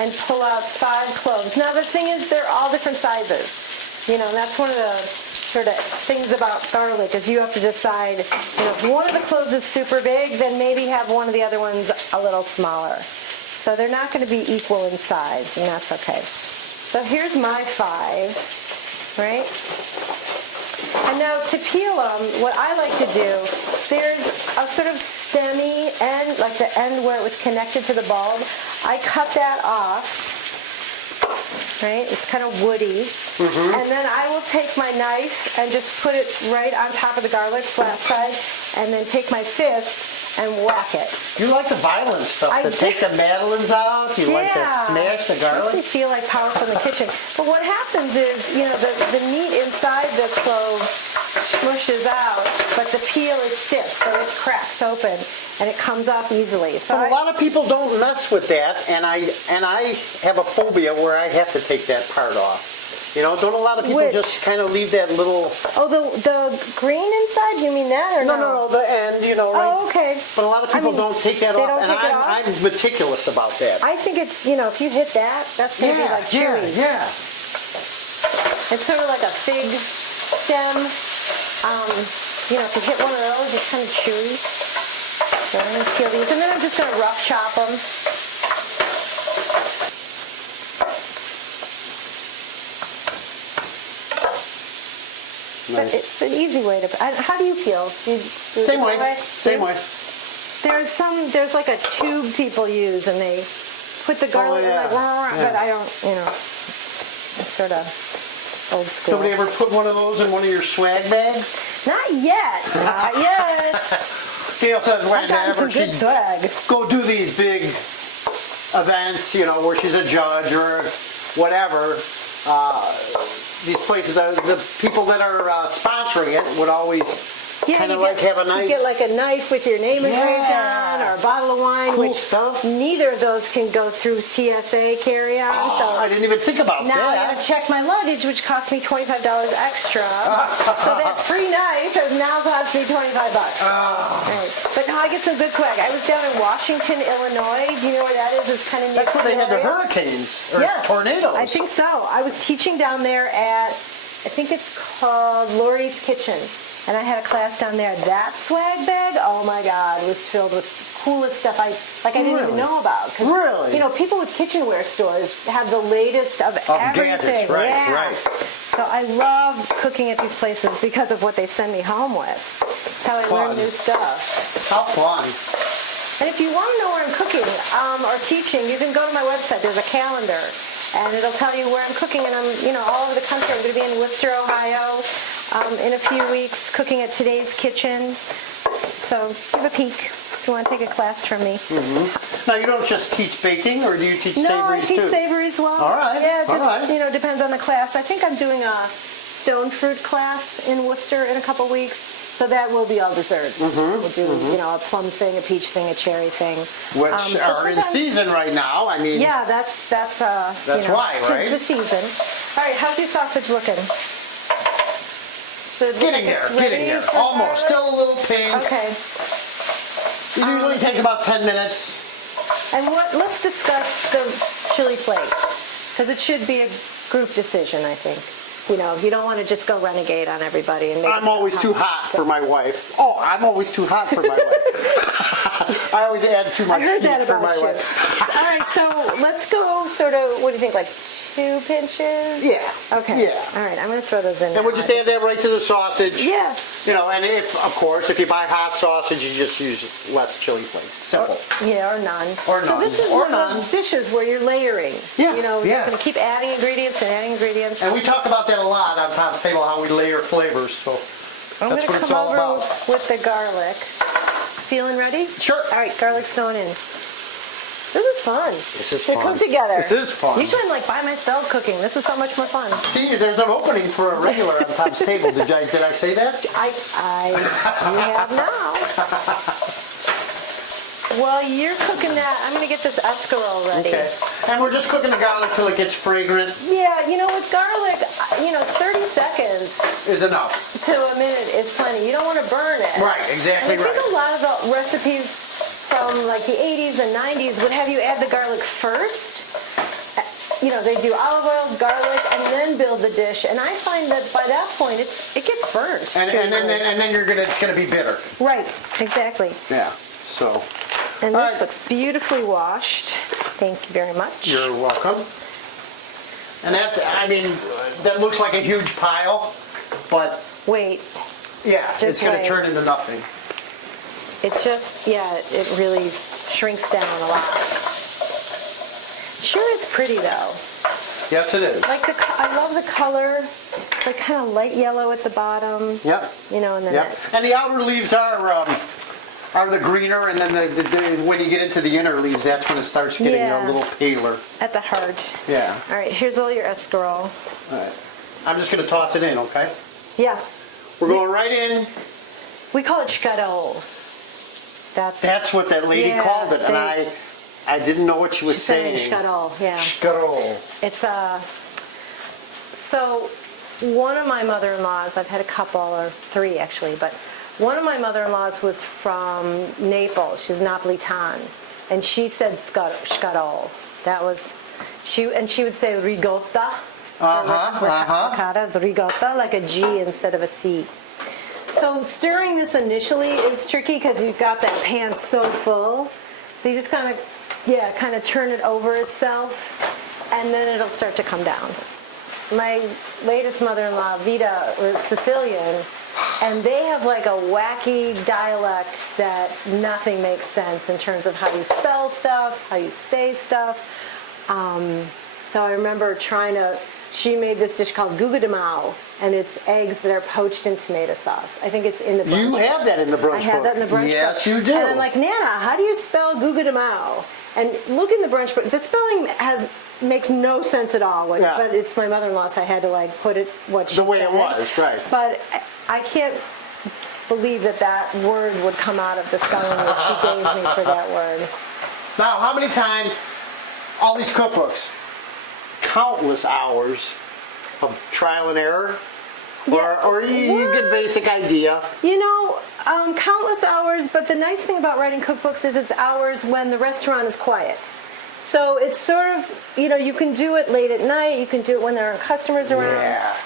and pull out 5 cloves. Now the thing is, they're all different sizes. That's one of the sort of things about garlic is you have to decide, if one of the cloves is super big, then maybe have one of the other ones a little smaller. So they're not going to be equal in size, and that's okay. So here's my 5, right? And now to peel them, what I like to do, there's a sort of stemmy end, like the end where it was connected to the bulb. I cut that off. Right? It's kind of woody. Mm-hmm. And then I will take my knife and just put it right on top of the garlic, flat side, and then take my fist and whack it. You like the violent stuff, I to take the madeleines out, you like to smash the Makes garlic. me feel like power from the kitchen. But what happens is, the meat inside the clove smushes out, but the peel is stiff, so it cracks open and it comes off easily. So But a lot of people don't mess with that, and I have a phobia where I have to take that part off. Don't a lot of people Which? just kind of leave that little... Oh, the green inside? You mean that or no? No, the end, right? Oh, okay. But a lot of people don't take that they off, don't and take it off? I'm meticulous about that. I think it's, if you hit that, that's going to be like chewy. Yeah. It's sort of like a fig stem. If you hit one of those, it's kind of chewy. So I'm going to peel these, and then I'm just going to rough chop them. Nice. But it's an easy way to. How do you peel? Do you Same it way. that Same way. There's like a tube people use, and they put the garlic in like, but I don't, it's sort of old school. Somebody ever put one of those in one of your swag bags? Not yet. Not yet. Gail says I've gotten whenever some good she swag. go do these big events, where she's a judge or whatever, these places, the people that are sponsoring it would always kind of have a nice... You get like a knife with your name engraved on, or a bottle of wine, Cool which stuff. neither of those can go through TSA carry-on. Oh, I didn't even think about Now I that. gotta check my luggage, which cost me $25 extra. So that free knife has now cost me $25. Right. But now I get some good swag. I was down in Washington, Illinois. Do you know where that is? It's kind of near That's where they had the area. hurricanes or Yes, tornadoes. I think so. I was teaching down there at, I think it's called Lori's Kitchen. And I had a class down there. That swag bag, oh my God, was filled with coolest stuff I didn't even Really? know about. 'Cause, Really? You know, people with kitchenware stores have the latest of everything. gadgets, right, Yeah. right. So I love cooking at these places because of what they send me home with. That's how I learn Fun. new stuff. How fun. And if you want to know where I'm cooking or teaching, you can go to my website. There's a calendar, and it'll tell you where I'm cooking. And I'm, all over the country. I'm going to be in Worcester, Ohio, in a few weeks, cooking at Today's Kitchen. So give a peek if you want to take a class from me. Now, you don't just teach baking, or do you teach No, I savories teach too? savory as well. All right, Yeah, it all just right. depends on the class. I think I'm doing a stone fruit class in Worcester in a couple weeks. So that will be all desserts. We'll do, a plum thing, a peach thing, a cherry thing. Which But are in sometimes- season right now. I mean, Yeah, that's why, right? The season. All right, how's your sausage looking? Should we getting get there, it getting ready there. for Almost. garlic? Still a little pink. Okay. It usually takes about 10 minutes. And let's discuss the chili flakes, because it should be a group decision, I think. You don't want to just go renegade on everybody and make I'm always too hot for my wife. Oh, I'm always too hot for my wife. I always add too much I heard heat that for about my you. wife. All right, so let's go sort of, what do you think, like 2 pinches? Yeah. Okay. Yeah. All right, I'm going to throw those in And we'll now. just add that right to the sausage. Yeah. And of course, if you buy hot sausage, you just use less chili flakes. Simple. Yeah, or none. Or So none. this is Or one none. of those dishes where you're layering. Yeah, You're yeah. just going to keep adding ingredients and adding ingredients. And we talk about that a lot on Tom's Table, how we layer flavors. So I'm that's going what to it's come all over about. with the garlic. Feeling ready? Sure. All right, garlic's going in. This is fun. This is to fun. cook together. This is fun. Usually I'm like by myself cooking. This is so much more fun. See, there's an opening for a regular on Tom's Table. Did I say that? You have now. While you're cooking that, I'm going to get this escarole ready. Okay. And we're just cooking the garlic till it gets fragrant. Yeah, with garlic, 30 seconds Is enough. to a minute is plenty. You don't want to burn it. Right, exactly And I think right. a lot of the recipes from like the 80s and 90s would have you add the garlic first. They do olive oil, garlic, and then build the dish. And I find that by that point, it gets burnt. And then it's gonna be bitter. Right, exactly. Yeah. So And All this right. looks beautifully washed. Thank you very much. you're welcome. And that looks like a huge pile, but Wait, yeah, Just it's gonna wait. turn into nothing. it really shrinks down a lot. Sure is pretty though. Yes, it is. I love the color, like kind of light yellow at the bottom. Yep. And then Yep. And the outer leaves are the greener, and then when you get into the inner leaves, that's when it starts getting Yeah. a little paler. at the heart. Yeah. All right, here's all your escarole. All right. I'm just gonna toss it in, okay? Yeah, We're going right in. we call it escarole. That's what that lady Yeah, called it, and I didn't know what she was she's saying saying. escarole. Yeah. Escarole. It's so one of my mother-in-laws, I've had a couple or 3 actually, but one of my mother-in-laws was from Naples. She's Napolitan, and she said scarole. That was she would say ricotta. Ricotta, the ricotta, like a G instead of a C. So stirring this initially is tricky because you've got that pan so full. So you just kind of turn it over itself, and then it'll start to come down. My latest mother-in-law, Vita, was Sicilian, and they have like a wacky dialect that nothing makes sense in terms of how you spell stuff, how you say stuff. So I remember she made this dish called guga de mau, and it's eggs that are poached in tomato sauce. I think it's in the brunch You book. have that in the brunch I have book. that in the brunch book. Yes, you do. And I'm like, Nana, how do you spell guga de mau? And look in the brunch book. The spelling makes no sense at all. Yeah. But it's my mother-in-law, so I had to put it what she said. The way it was, right. But I can't believe that word would come out of the spelling that she gave me for that word. Now, how many times, all these cookbooks, countless hours of trial and error? Yeah, Or you get a basic idea. Countless hours, but the nice thing about writing cookbooks is it's hours when the restaurant is quiet. So it's sort of, you can do it late at night, you can do it when there are customers around.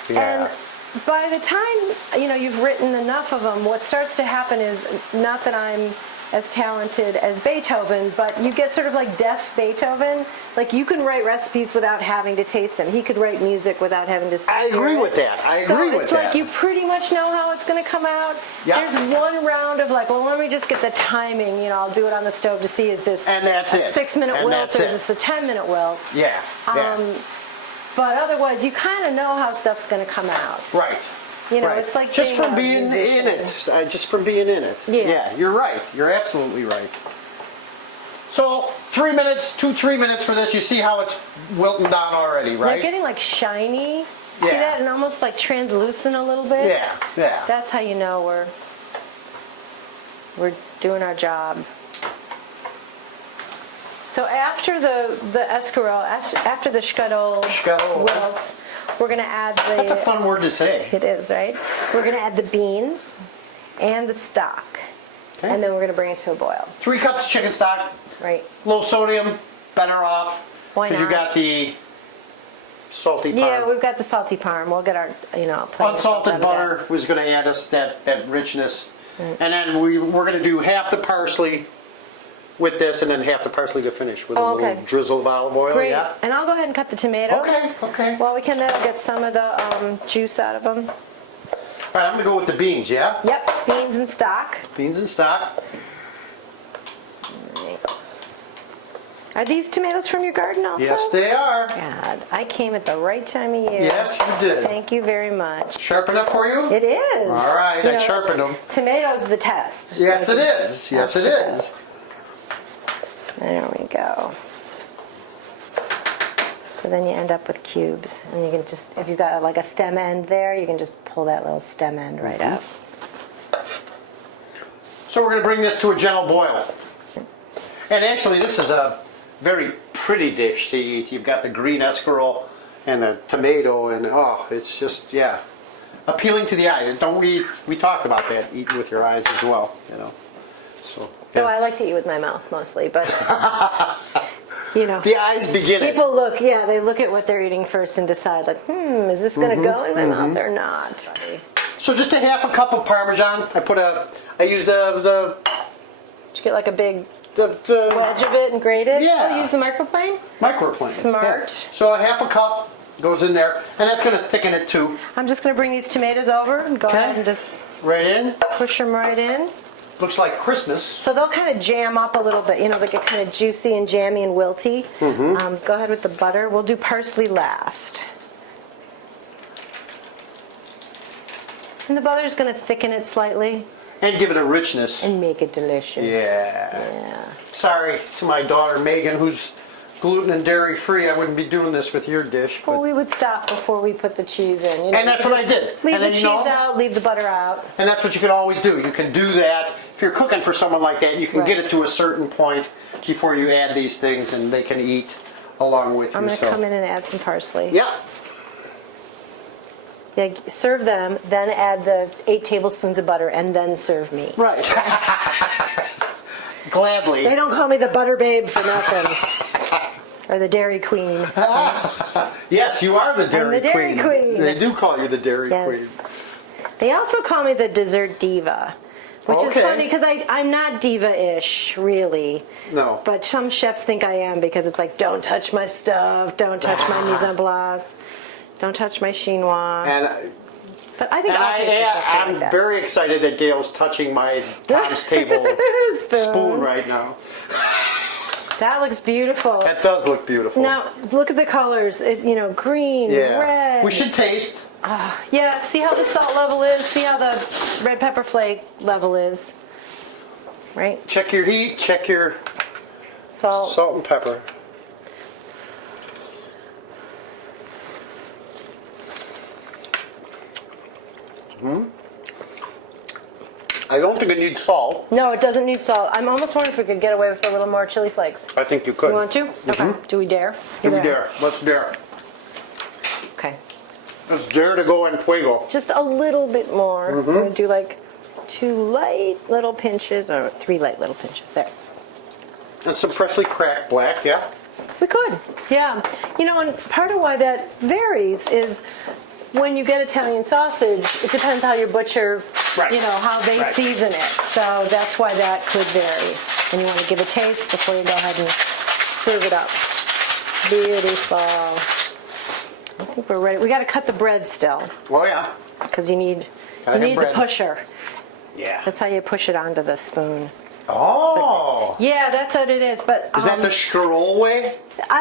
Yeah. And by the time, you've written enough of them, what starts to happen is not that I'm as talented as Beethoven, but you get sort of like deaf Beethoven. Like you can write recipes without having to taste them. He could write music without having to I hear agree it. with that. I agree with it's that. like you pretty much know how it's going to come out. Yep. There's one round of like, well, let me just get the timing. You know, I'll do it on the stove to see is this And that's a it. 6-minute And wilt that's or is it. this a 10-minute wilt? Yeah. Yeah. But otherwise, you kind of know how stuff's going to come out. Right. You know, Right. it's like just from a being musician. in it. Just from being in it. Yeah. You're right. You're absolutely right. So 3 minutes, 3 minutes for this. You see how it's wilting down already, right? They're getting like shiny. See Yeah. that? And almost like translucent a little bit. Yeah. Yeah. That's how you know we're doing our job. So after the escarole, after the escarole wilts, we're going to add the... That's a fun word to say. It is, right? We're going to add the beans and the stock. Okay. And then we're going to bring it to a boil. 3 cups chicken stock, Right. low sodium, better off. Why Because you not? got the salty Yeah, parm. we've got the salty parm. We'll get our, plain salt out Unsalted of butter that. was going to add us that richness. And then we're going to do half the parsley with this and then half the parsley to finish with a Oh, little okay. drizzle of olive oil. Great. Yeah. And I'll go ahead and cut the tomatoes. Okay. While we can, that'll get some of the juice out of them. All right, I'm going to go with the beans, yeah? Yep, beans and stock. Beans and stock. Right. Are these tomatoes from your garden also? Yes, they are. God, I came at the right time of year. Yes, you did. Thank you very much. Sharp enough for you? It is. All right, I sharpened them. Tomatoes, the test. Yes, it is. Yes, it That's the is. test. There we go. So then you end up with cubes, and you can just, if you've got like a stem end there, you can just pull that little stem end right Mm-hmm. out. So we're going to bring this to a gentle boil. And actually, this is a very pretty dish to eat. You've got the green escarole and the tomato, and oh, it's just, yeah, appealing to the eye. And don't we talked about that, eating with your eyes as well, you know. So, So yeah. I like to eat with my mouth mostly, but The eyes begin it. people look, they look at what they're eating first and decide like, is this going to go in my mouth or not? So just a half a cup of Parmesan. I use the Did you get like a big the wedge of it and grate it? Yeah. Oh, use the microplane? microplane. Smart. Yeah. So a half a cup goes in there, and that's going to thicken it too. I'm just going to bring these tomatoes over and go ahead and just Right in. push them right in. Looks like Christmas. So they'll kind of jam up a little bit, they get kind of juicy and jammy and wilty. Go ahead with the butter. We'll do parsley last. And the butter's going to thicken it slightly And give it a richness. and make it delicious. Yeah. Sorry to my daughter Megan, who's gluten and dairy free. I wouldn't be doing this with your dish. Well, But, we would stop before we put the cheese in. and that's what I did. Leave and the then, cheese out, leave the butter out. And that's what you can always do. You can do that. If you're cooking for someone like that, you can Right. get it to a certain point before you add these things, and they can eat along with you. I'm going to come in and add some parsley. Yeah. Yeah, serve them, then add the 8 tablespoons of butter, and then serve me. Right. Gladly. They don't call me the butter babe for nothing. Or the dairy queen. Yes, you are the dairy, the dairy queen. They do call you the dairy Yes. queen. They also call me the dessert diva, which is Okay. funny because I'm not diva-ish, really. No. But some chefs think I am because it's like, don't touch my stuff, don't touch my mise en place, don't touch my chinois. And But I think all pastry chefs are I'm like that. very excited that Gale's touching my Tom's Table spoon right now. That looks beautiful. That does look beautiful. Now, look at the colors. Green, yeah. red. We should taste. Yeah, see how the salt level is. See how the red pepper flake level is. Right? Check your heat. Check your Salt. salt and pepper. I don't think it needs salt. No, it doesn't need salt. I'm almost wondering if we could get away with a little more chili flakes. I think you could. You want to? Okay. Do we dare? Do we You're dare? Let's dare. Okay. Let's dare to go en fuego. Just a little bit more. I'm going to do like 2 light little pinches, or 3 light little pinches. There. And some freshly cracked black, yeah. We could, yeah. And part of why that varies is when you get Italian sausage, it depends how your butcher Right. you know, how they Right. season it. So that's why that could vary. And you want to give a taste before you go ahead and serve it up. Beautiful. I think we're ready. We got to cut the bread still Oh yeah. because you need Gotta have the bread. pusher. Yeah. That's how you push it onto the spoon. Oh. Yeah, that's what it is. But Is that the Escarole way?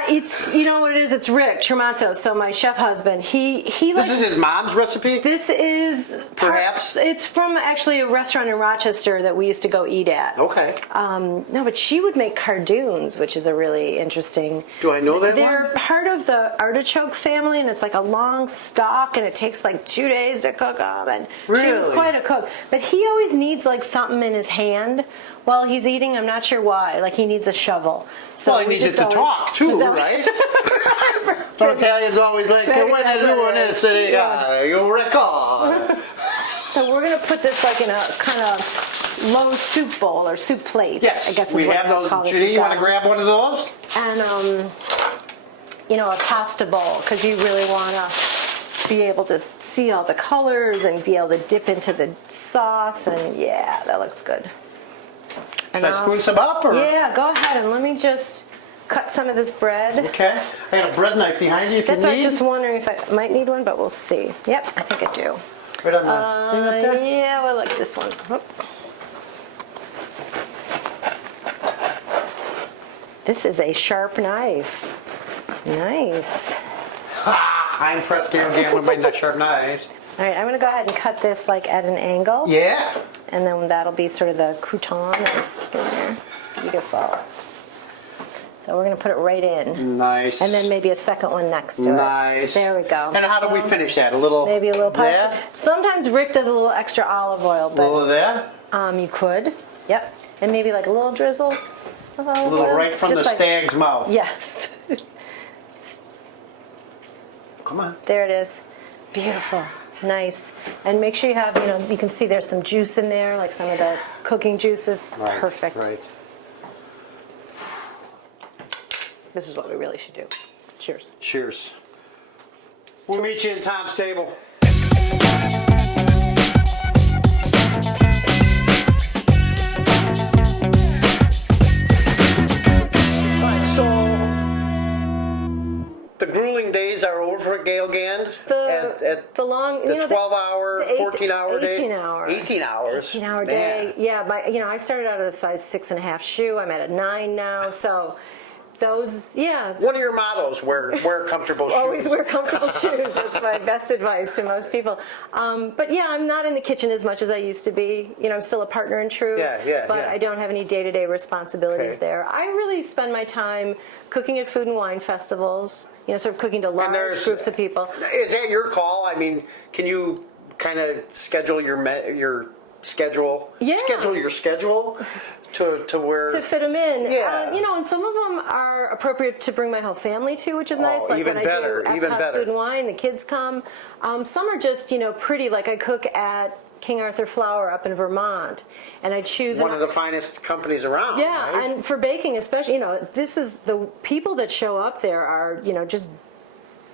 it's, you know what it is? It's Rick Tremonto. So my chef husband, he This likes. is his mom's recipe? This is Perhaps? It's from actually a restaurant in Rochester that we used to go eat at. Okay. No, but she would make cardoons, which is a really interesting. Do I know that They're one? part of the artichoke family, and it's like a long stalk, and it takes like 2 days to cook them. And she was Really? quite a cook, but he always needs like something in his hand while he's eating. I'm not sure why. Like he needs a shovel. So Well, he we needs it just to always- talk too, Is that- right? But Italians always like, Maybe when that's I do what it this, is. Yeah. you record. So we're gonna put this like in a kind of low soup bowl or soup plate. Yes, I guess is we what have that's those. called if Judy, you've you want to got 'em. grab one of those? And you know, a pasta bowl, because you really want to be able to see all the colors and be able to dip into the sauce. And yeah, that looks good. And Should I spoon some up? Or? yeah, go ahead and let me just cut some of this bread. Okay. I got a bread knife behind you if That's you what I need. was just wondering if I might need one, but we'll see. Yep, I think I do. Right on the thing up there? Yeah, I like this one. Whoop. This is a sharp knife. Nice. I impressed Gale Gand with my sharp knives. All right, I'm going to go ahead and cut this like at an angle. Yeah. And then that'll be sort of the crouton and stick in there. Beautiful. So we're going to put it right in. Nice. And then maybe a second one next to it. Nice. There we go. And how do we finish that? A little. Maybe a little parsley. there? Sometimes Rick does a little extra olive oil, A little but of that. you could. Yep. And maybe like a little drizzle of olive A little oil. right from Just the like- stag's mouth. Yes. Come on. There it is. Beautiful. Nice. And make sure you have, you know, you can see there's some juice in there, like some of the cooking juices. Right. Perfect. Right. This is what we really should do. Cheers. Cheers. We'll meet you in Tom's table. Alright, so the grueling days are over at Gale Gand. At The long, the you know, 12-hour, the 14-hour day? 18 hours. 18 hours. 18-hour Man. day. Yeah, I started out at a size 6.5 shoe. I'm at a 9 now. So those, yeah. One of your mottos, wear comfortable shoes. Always wear comfortable shoes. That's my best advice to most people. But yeah, I'm not in the kitchen as much as I used to be. You know, I'm still a partner in True. Yeah, But yeah. I don't have any day-to-day responsibilities Okay. there. I really spend my time cooking at food and wine festivals. You know, sort of cooking to large there's- groups of people. Is that your call? I mean, can you kind of schedule your schedule? Yeah. Schedule your schedule to where. To fit them in. Yeah. You know, and some of them are appropriate to bring my whole family to, which is nice. Like even when better, I do even Epcot better. Food and Wine, the kids come. Some are just, you know, pretty. Like I cook at King Arthur Flour up in Vermont, and I choose one of the finest companies around. Yeah, right? and for baking especially, you know, this is the people that show up there are, you know, just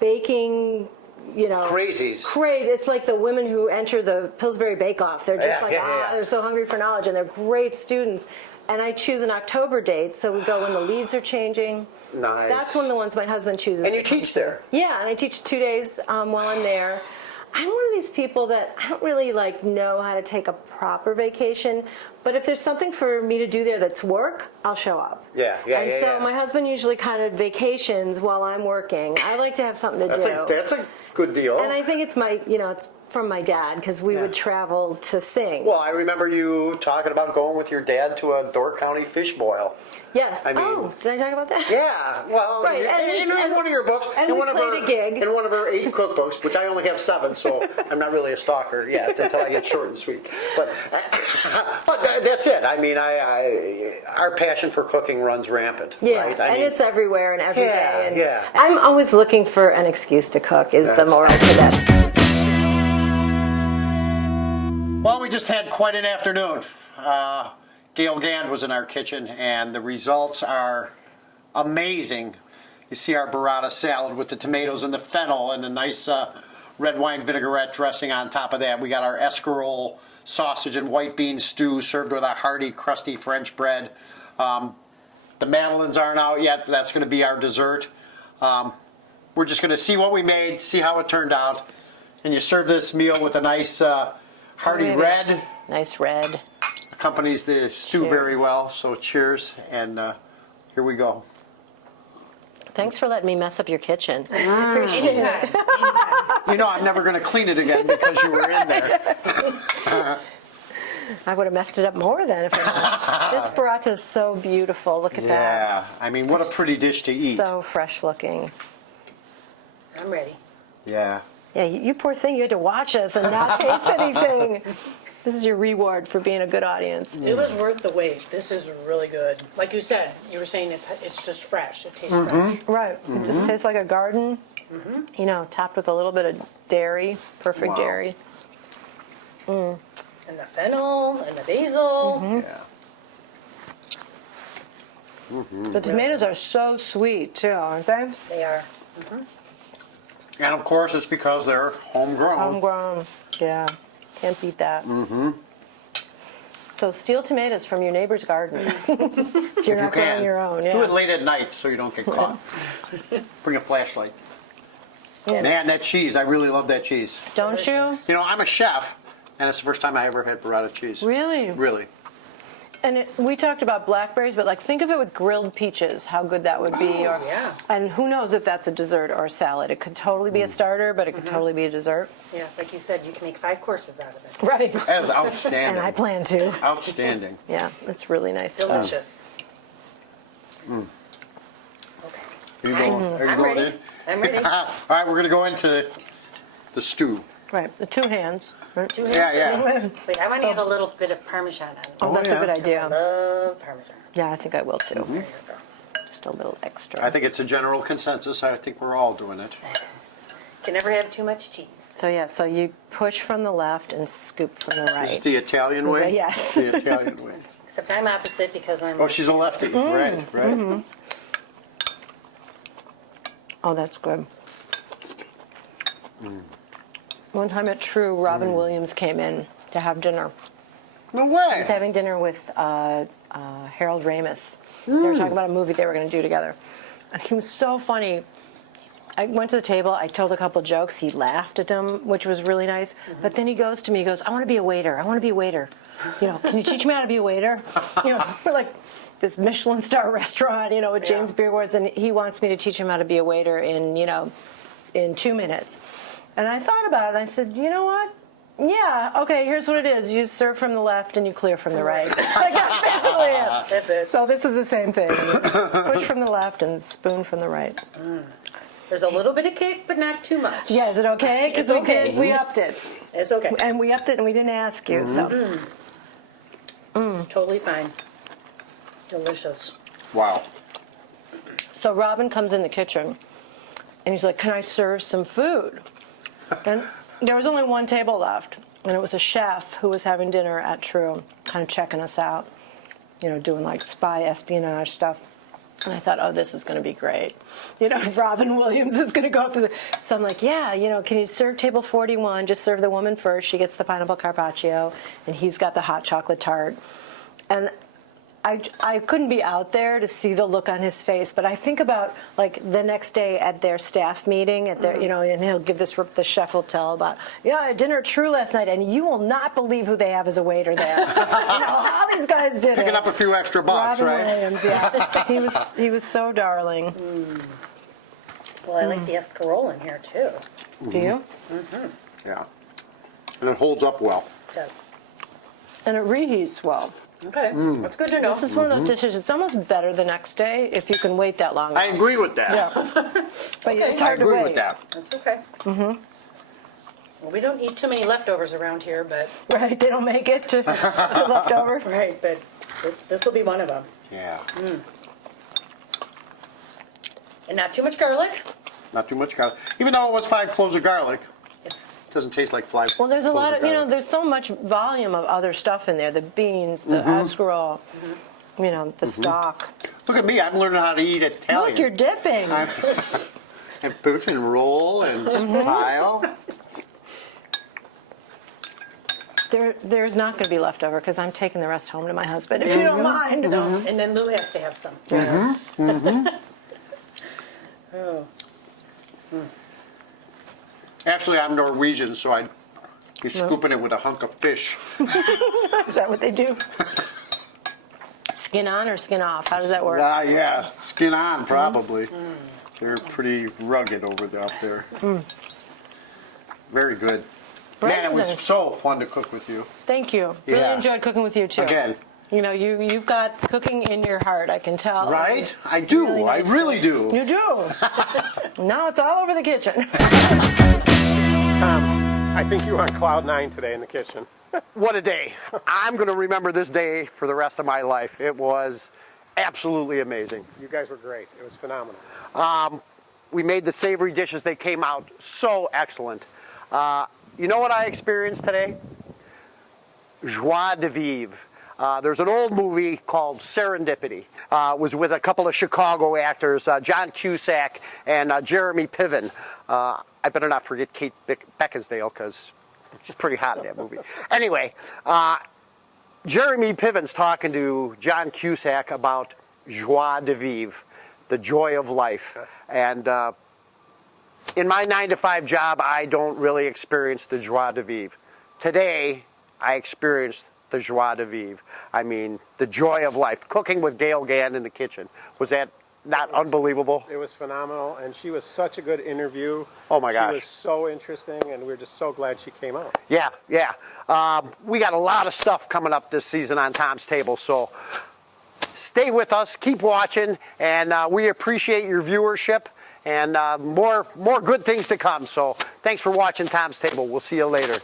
baking, you know. Crazies. Crazy. It's like the women who enter the Pillsbury Bake Off. They're just Yeah. they're so hungry for knowledge, and they're great students. And I choose an October date, so we go when the leaves are changing. Nice. That's one of the ones my husband chooses. And you to come teach to. there? Yeah, and I teach 2 days while I'm there. I'm one of these people that I don't really like know how to take a proper vacation, but if there's something for me to do there that's work, I'll show up. Yeah. And so yeah. my husband usually kind of vacations while I'm working. I like to have something to do. That's a good deal. And I think it's it's from my dad because we would travel to sing. Well, I remember you talking about going with your dad to a Door County fish boil. Yes. I mean- did I talk about that? Yeah, well, Right, in one of your books, and in we one of played a gig. in one of her 8 cookbooks, which I only have 7, so I'm not really a stalker yet until I get short and sweet. But that's it. I mean, our passion for cooking runs rampant. Yeah, right? and it's everywhere and every day. And yeah. I'm always looking for an excuse to cook is the That's- moral to that. Well, we just had quite an afternoon. Gale Gand was in our kitchen, and the results are amazing. You see our burrata salad with the tomatoes and the fennel and the nice red wine vinaigrette dressing on top of that. We got our escarole sausage and white bean stew served with a hearty, crusty French bread. The madeleines aren't out yet, but that's going to be our dessert. We're just going to see what we made, see how it turned out. And you serve this meal with a nice hearty red. Nice red. Accompanies the stew very well, so cheers. And here we go. Thanks for letting me mess up your kitchen. Anytime. You know I'm never going to clean it again because you were in there. I would have messed it up more then. If this burrata is so beautiful. Look at that. Yeah, I mean, what a pretty dish to eat. So fresh looking. I'm ready. Yeah. Yeah, you poor thing. You had to watch us and not taste anything. This is your reward for being a good audience. It was worth the wait. This is really good. Like you said, you were saying it's just fresh. It tastes fresh. Right. It just tastes like a garden, you know, topped with a little bit of dairy, perfect Wow. dairy. And the fennel and the basil. Yeah. The tomatoes are so sweet too, aren't they? They are. And of course, it's because they're homegrown. Homegrown. Yeah. Can't beat that. So steal tomatoes from your neighbor's garden. if you're not growing your own. Yeah. Do it late at night so you don't get caught. Bring a flashlight. Yeah. Man, that cheese, I really love that cheese. Don't you? You know, I'm a chef, and it's the first time I ever had burrata cheese. Really? Really. And we talked about blackberries, but like think of it with grilled peaches, how good that would be. Or, yeah. And who knows if that's a dessert or a salad. It could totally be a starter, but it could totally be a dessert. Yeah, like you said, you can make 5 courses out of it. Right. That is outstanding. And I plan to. Outstanding. Yeah, it's really nice stuff. Delicious. Okay. Are you going I'm ready. in? I'm ready. All right, we're going to go into the stew. Right, the 2 hands. Right? Yeah. Wait, I want to add a little bit of Parmesan on it. Oh, that's yeah. a good I idea. love Parmesan. Yeah, I think I will too. There you go. Just a little extra. I think it's a general consensus. I think we're all doing it. Can never have too much cheese. So yeah, so you push from the left and scoop from the right. It's the Italian way? Yes. The Italian way. Except I'm opposite because I'm. Oh, she's a lefty. Right. Oh, that's good. One time at True, Robin Williams came in to have dinner. No way. He was having dinner with Harold Ramis. They were talking about a movie they were going to do together. And he was so funny. I went to the table, I told a couple jokes, he laughed at them, which was really nice. But then he goes to me, he goes, I want to be a waiter, I want to be a waiter. You know, can you teach me how to be a waiter? You know, we're like this Michelin star restaurant, you know, with James Beer Awards, and he wants me to teach him how to be a waiter in, you know, in 2 minutes. And I thought about it, and I said, you know what? Yeah, okay, here's what it is. You serve from the left and you clear from the right. Like, that's basically it. That's it. So this is the same thing. Push from the left and spoon from the right. There's a little bit of kick, but not too much. Yeah, is it okay? Because It's okay. we upped it. It's okay. And we upped it and we didn't ask you, so. It's totally fine. Delicious. Wow. So Robin comes in the kitchen and he's like, can I serve some food? And there was only one table left. And it was a chef who was having dinner at True, kind of checking us out, you know, doing like spy espionage stuff. And I thought, oh, this is going to be great. You know, Robin Williams is going to go up to the... So I'm like, yeah, you know, can you serve table 41? Just serve the woman first. She gets the pineapple carpaccio, and he's got the hot chocolate tart. And I couldn't be out there to see the look on his face, but I think about, like, the next day at their staff meeting, at their, you know, and he'll give this, the chef will tell about, yeah, I had dinner at True last night, and you will not believe who they have as a waiter there. You know, how these guys did Picking it. up a few extra bucks, Robin right? Williams, yeah. He was so darling. Well, I like the escarole in here, too. Do you? Yeah. And it holds up well. It does. And it reheats well. Okay. That's good to know. This is one of those dishes, it's almost better the next day if you can wait that long. I agree with that. Yeah. But it's I hard to agree wait. with that. That's okay. Well, we don't eat too many leftovers around here, but... Right, they don't make it to leftover. Right, but this will be one of them. Yeah. And not too much garlic. Not too much garlic. Even though it was 5 cloves of garlic, it doesn't taste like 5 Well, there's a lot of, you know, garlic. there's so much volume of other stuff in there. The beans, the escarole, you know, the stock. Look at me. I'm learning how to eat Italian. Look, you're dipping. And put and roll and pile. There's not going to be leftover because I'm taking the rest home to my husband, if you don't mind. And then Lou has to have some. Oh. Actually, I'm Norwegian, so I'd be scooping it with a hunk of fish. Is that what they do? Skin on or skin off? How does that work? Yeah, skin on probably. They're pretty rugged up there. Very good. Man, it was Breakfast. so fun to cook with you. Thank you. Really Yeah. enjoyed cooking with you too. Again. You know, you've got cooking in your heart, I can tell. Right? I do. Really I nice really to- do. You do. Now it's all over the kitchen. I think you were on cloud 9 today in the kitchen. What a day. I'm going to remember this day for the rest of my life. It was absolutely amazing. You guys were great. It was phenomenal. We made the savory dishes. They came out so excellent. You know what I experienced today? Joie de vivre. There's an old movie called Serendipity. It was with a couple of Chicago actors, John Cusack and Jeremy Piven. I better not forget Kate Beckinsale because she's pretty hot in that movie. Anyway, Jeremy Piven's talking to John Cusack about joie de vivre, the joy of life. And in my 9-to-5 job, I don't really experience the joie de vivre. Today, I experienced the joie de vivre. I mean, the joy of life. Cooking with Gale Gand in the kitchen. Was that not unbelievable? It was phenomenal, and she was such a good interview. Oh, my gosh. She was so interesting, and we're just so glad she came out. Yeah. We got a lot of stuff coming up this season on Tom's Table, so stay with us, keep watching, and we appreciate your viewership, and more good things to come. So thanks for watching Tom's Table. We'll see you later.